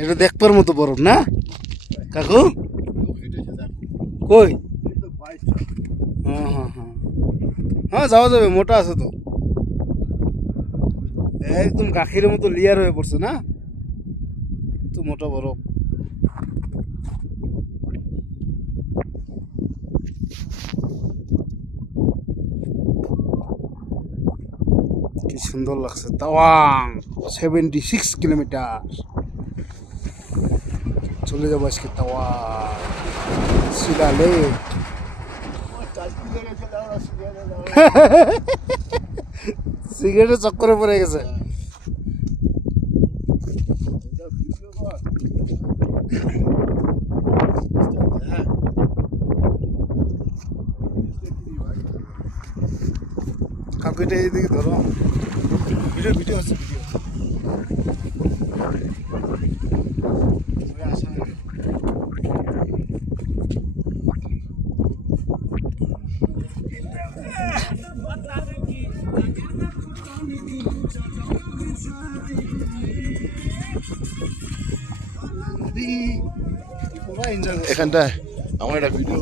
এটা দেখবার মতো বরফ না কাকু? কই? হ্যাঁ হ্যাঁ হ্যাঁ হ্যাঁ, যাওয়া যাবে, মোটা আছে তো, একদম গাখির মতো লেয়ার হয়ে পড়ছে না, তো মোটা বরফ। কি সুন্দর লাগছে। তাওয়াং 76 কিলোমিটার চলে যাবো আজকে তাওয়াং সিলালে। সিগারেটের চক্করে পড়ে গেছে। কাকু এটা এইদিকে ধরো, ভিডিও ভিডিও আছে, ভিডিও আসা না। এখানটায় আমার একটা ভিডিও